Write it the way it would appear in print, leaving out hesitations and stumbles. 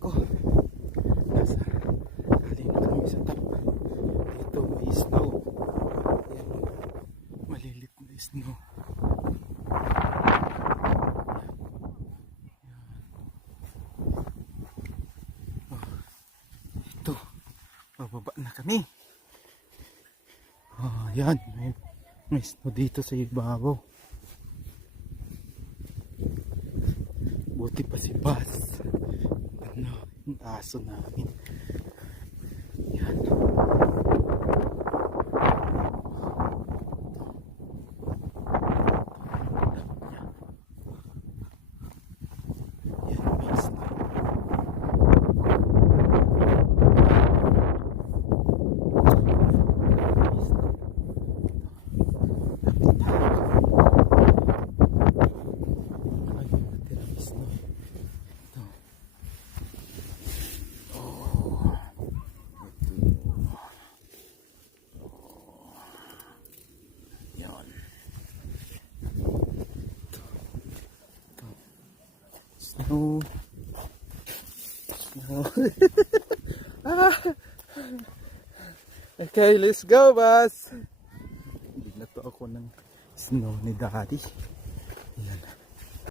ako. Nasa hali na kami sa top. Dito may snow. Yan, malilit na snow. Ito, bababa na kami. Yan, may snow dito sa ibabaw. Buti pa si Bas. Ano, yung aso namin. Yan. Yan, may snow. Snow. Okay, let's go, Bas. Bigla to ako ng snow ni Daddy.